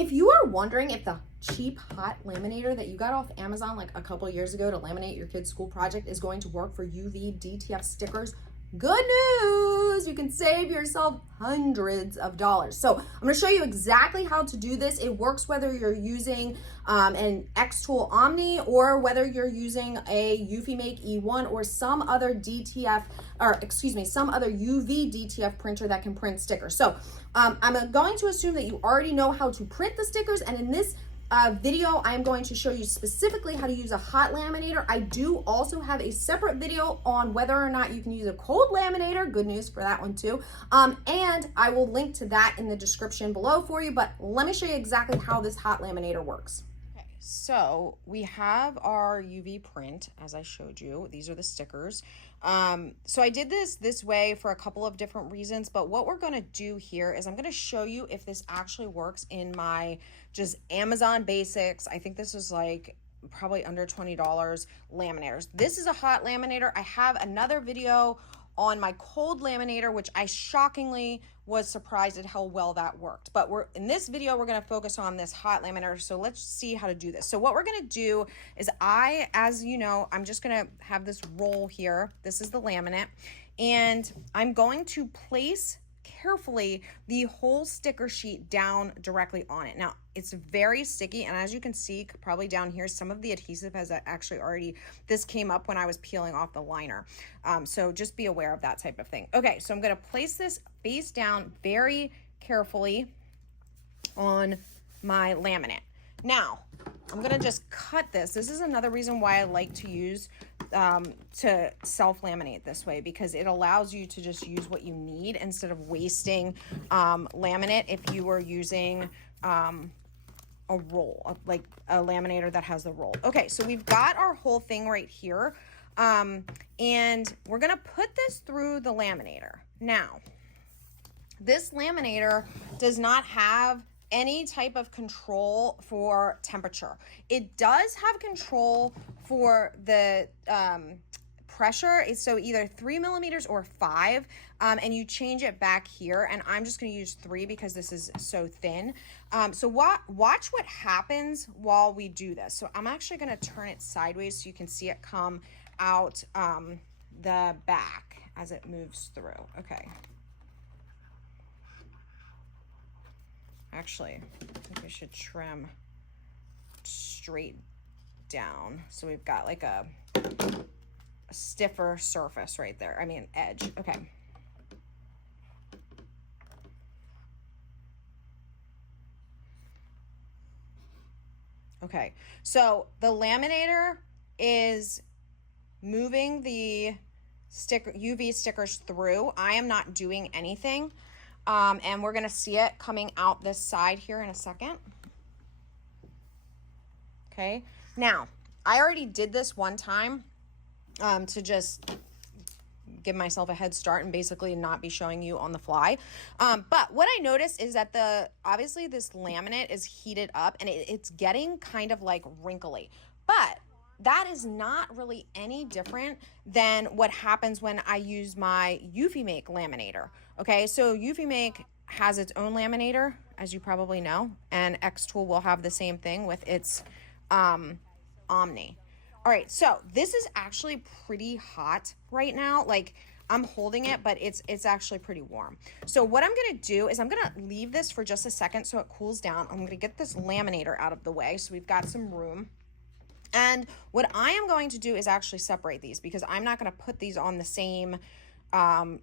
If you are wondering if the cheap hot laminator that you got off Amazon like a couple years ago to laminate your kid's school project is going to work for UV DTF stickers, good news, you can save yourself hundreds of dollars. So I'm going to show you exactly how to do this. It works whether you're using an X-Tool Omni or whether you're using a eufyMake E1 or some other DTF, or excuse me, some other UV DTF printer that can print stickers. So I'm going to assume that you already know how to print the stickers, and in this video, I'm going to show you specifically how to use a hot laminator. I do also have a separate video on whether or not you can use a cold laminator. Good news for that one too. And I will link to that in the description below for you, but let me show you exactly how this hot laminator works. Okay, so we have our UV print, as I showed you. These are the stickers. So I did this way for a couple of different reasons, but what we're going to do here is I'm going to show you if this actually works in my just Amazon basics. I think this is like probably under $20 laminators. This is a hot laminator. I have another video on my cold laminator, which I shockingly was surprised at how well that worked. But in this video, we're going to focus on this hot laminator. So let's see how to do this. So what we're going to do is as you know, I'm just going to have this roll here. This is the laminate, and I'm going to place carefully the whole sticker sheet down directly on it. Now, it's very sticky, and as you can see, probably down here, some of the adhesive has actually already, this came up when I was peeling off the liner. So just be aware of that type of thing. Okay, so I'm gonna place this face down very carefully on my laminate. Now, I'm gonna just cut this. This is another reason why I like to use to self-laminate this way, because it allows you to just use what you need instead of wasting laminate if you were using a roll, like a laminator that has the roll. Okay, so we've got our whole thing right here, and we're gonna put this through the laminator. Now, this laminator does not have any type of control for temperature. It does have control for the pressure. So either 3 millimeters or 5, and you change it back here, and I'm just going to use 3 because this is so thin. So watch what happens while we do this. So I'm actually going to turn it sideways so you can see it come out the back as it moves through. Okay. Actually, I think we should trim straight down so we've got like a stiffer surface right there. I mean, edge. Okay. Okay, so the laminator is moving the UV stickers through. I am not doing anything. And we're going to see it coming out this side here in a second. Okay. Now, I already did this one time to just give myself a head start and basically not be showing you on the fly. But what I noticed is that obviously this laminate is heated up and it's getting kind of like wrinkly. But that is not really any different than what happens when I use my eufyMake laminator. Okay, so eufyMake has its own laminator, as you probably know, and X-Tool will have the same thing with its Omni. All right, so this is actually pretty hot right now. Like, I'm holding it, but it's actually pretty warm. So what I'm gonna do is I'm gonna leave this for just a second so it cools down. I'm gonna get this laminator out of the way so we've got some room. And what I am going to do is actually separate these because I'm not going to put these on the same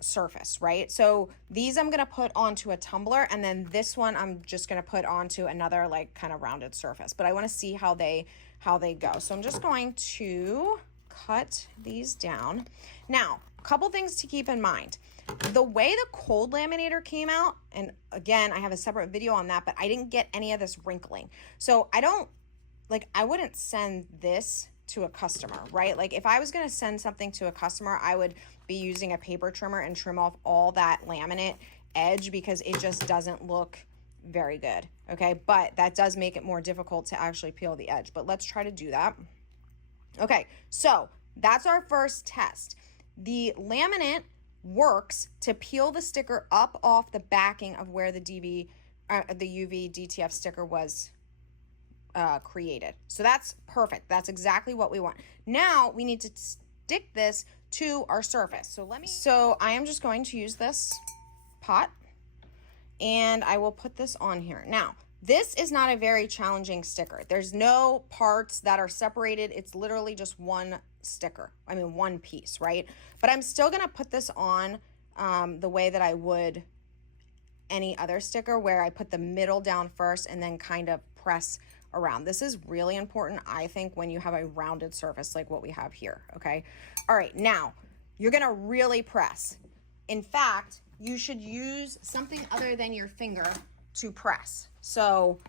surface, right? So these I'm going to put onto a tumbler, and then this one I'm just going to put onto another like kind of rounded surface. But I want to see how they go. So I'm just going to cut these down. Now, a couple things to keep in mind. The way the cold laminator came out, and again, I have a separate video on that, but I didn't get any of this wrinkling. So I wouldn't send this to a customer, right? Like if I was gonna send something to a customer, I would be using a paper trimmer and trim off all that laminate edge because it just doesn't look very good, okay? But that does make it more difficult to actually peel the edge, but let's try to do that. Okay, so that's our first test. The laminate works to peel the sticker up off the backing of where the the UV DTF sticker was created. So that's perfect. That's exactly what we want. Now we need to stick this to our surface. So I am just going to use this pot and I will put this on here. Now, this is not a very challenging sticker. There's no parts that are separated. It's literally just one sticker. I mean, one piece, right? But I'm still gonna put this on the way that I would any other sticker, where I put the middle down first and then kind of press around. This is really important, I think, when you have a rounded surface like what we have here, okay? All right, now you're gonna really press. In fact, you should use something other than your finger to press. So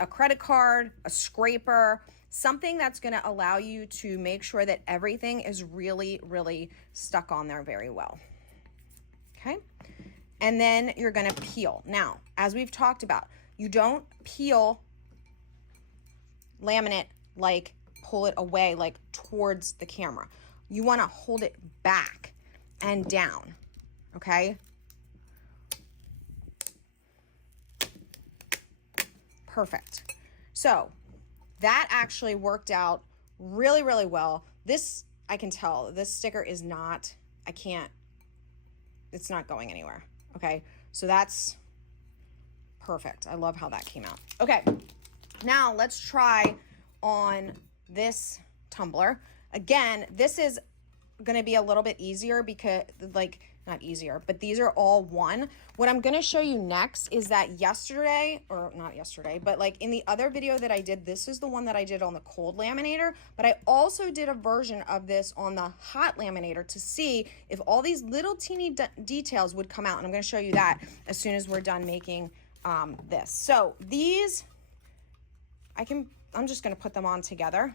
a credit card, a scraper, something that's gonna allow you to make sure that everything is really, really stuck on there very well, okay? And then you're gonna peel. Now, as we've talked about, you don't peel laminate like pull it away like towards the camera. You wanna hold it back and down, okay? Perfect. So that actually worked out really, really well. This, I can tell, this sticker is not, it's not going anywhere. Okay, so that's perfect. I love how that came out. Okay, now let's try on this tumbler. Again, this is gonna be a little bit easier because, like, not easier, but these are all one. What I'm gonna show you next is that yesterday, or not yesterday, but like in the other video that I did, this is the one that I did on the cold laminator, but I also did a version of this on the hot laminator to see if all these little teeny details would come out. And I'm gonna show you that as soon as we're done making this. So these, I'm just gonna put them on together.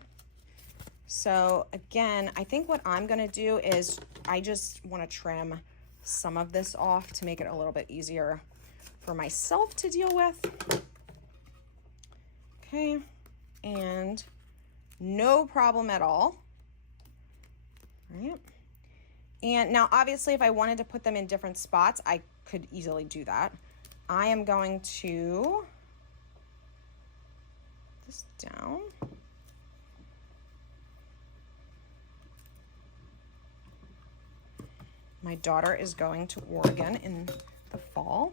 So again, I think what I'm gonna do is I just wanna trim some of this off to make it a little bit easier for myself to deal with. Okay, and no problem at all. All right. And now obviously if I wanted to put them in different spots, I could easily do that. I am going to put this down. My daughter is going to Oregon in the fall.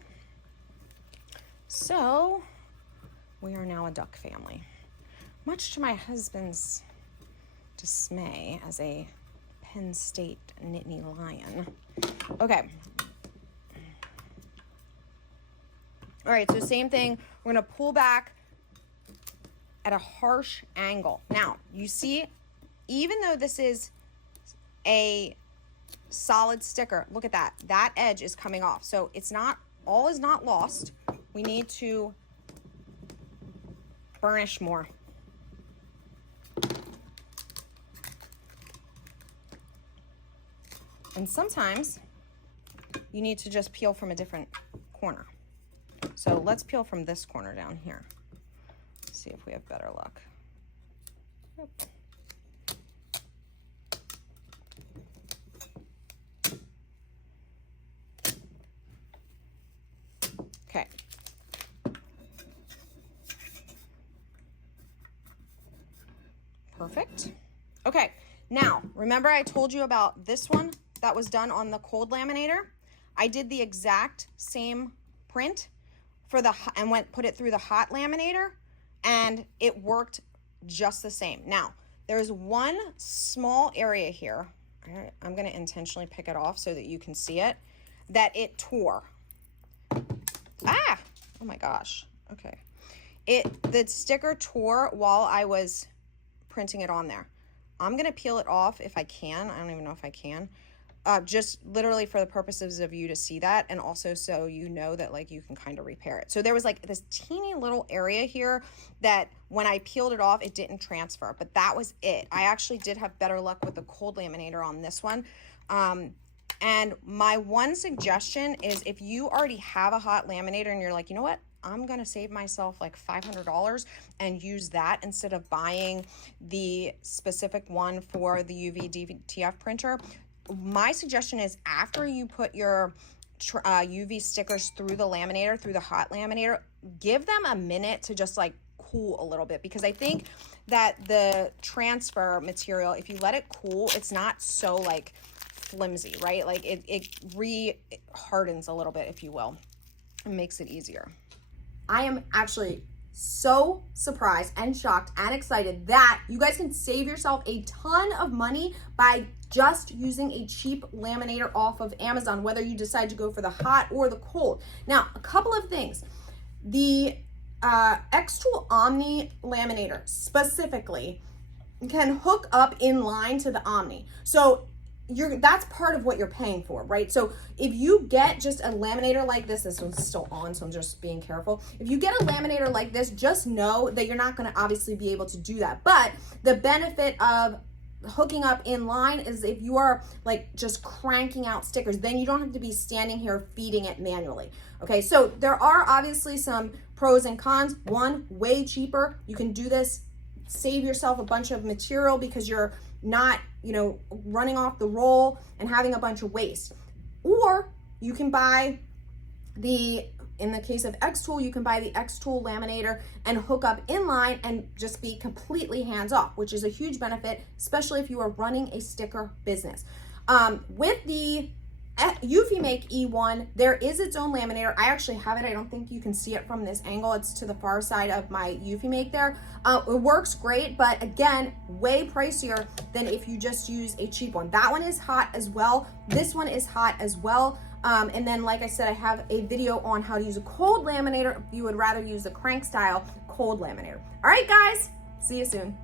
So we are now a duck family, much to my husband's dismay as a Penn State Nittany Lion. Okay. All right, so same thing. We're gonna pull back at a harsh angle. Now, you see, even though this is a solid sticker, look at that. That edge is coming off. So it's not, all is not lost. We need to burnish more. And sometimes you need to just peel from a different corner. So let's peel from this corner down here. See if we have better luck. Yep. Okay. Perfect. Okay, now remember I told you about this one that was done on the cold laminator? I did the exact same print for the and put it through the hot laminator, and it worked just the same. Now, there's one small area here. I'm going to intentionally pick it off so that you can see it, that it tore. Ah, oh my gosh. Okay. The sticker tore while I was printing it on there. I'm going to peel it off if I can. I don't even know if I can. Just literally for the purposes of you to see that, and also so you know that like you can kind of repair it. So there was like this teeny little area here that when I peeled it off, it didn't transfer, but that was it. I actually did have better luck with the cold laminator on this one. And my one suggestion is if you already have a hot laminator and you're like, you know what, I'm going to save myself like $500 and use that instead of buying the specific one for the UV DTF printer. My suggestion is after you put your UV stickers through the laminator, through the hot laminator, give them a minute to just like cool a little bit, because I think that the transfer material, if you let it cool, it's not so like flimsy, right? Like it re-hardens a little bit, if you will, and makes it easier. I am actually so surprised and shocked and excited that you guys can save yourself a ton of money by just using a cheap laminator off of Amazon, whether you decide to go for the hot or the cold. Now, a couple of things. The X-Tool Omni laminator specifically can hook up in line to the Omni. So that's part of what you're paying for, right? So if you get just a laminator like this one's still on, so I'm just being careful. If you get a laminator like this, just know that you're not going to obviously be able to do that. But the benefit of hooking up in line is if you are like just cranking out stickers, then you don't have to be standing here feeding it manually. Okay, so there are obviously some pros and cons. One, way cheaper. You can do this, save yourself a bunch of material because you're not, you know, running off the roll and having a bunch of waste. Or you can buy in the case of X-Tool, you can buy the X-Tool laminator and hook up inline and just be completely hands-off, which is a huge benefit, especially if you are running a sticker business. With the eufyMake E1, there is its own laminator. I actually have it. I don't think you can see it from this angle. It's to the far side of my eufyMake there. It works great, but again, way pricier than if you just use a cheap one. That one is hot as well. This one is hot as well. And then, like I said, I have a video on how to use a cold laminator if you would rather use the crank style cold laminator. All right, guys, see you soon.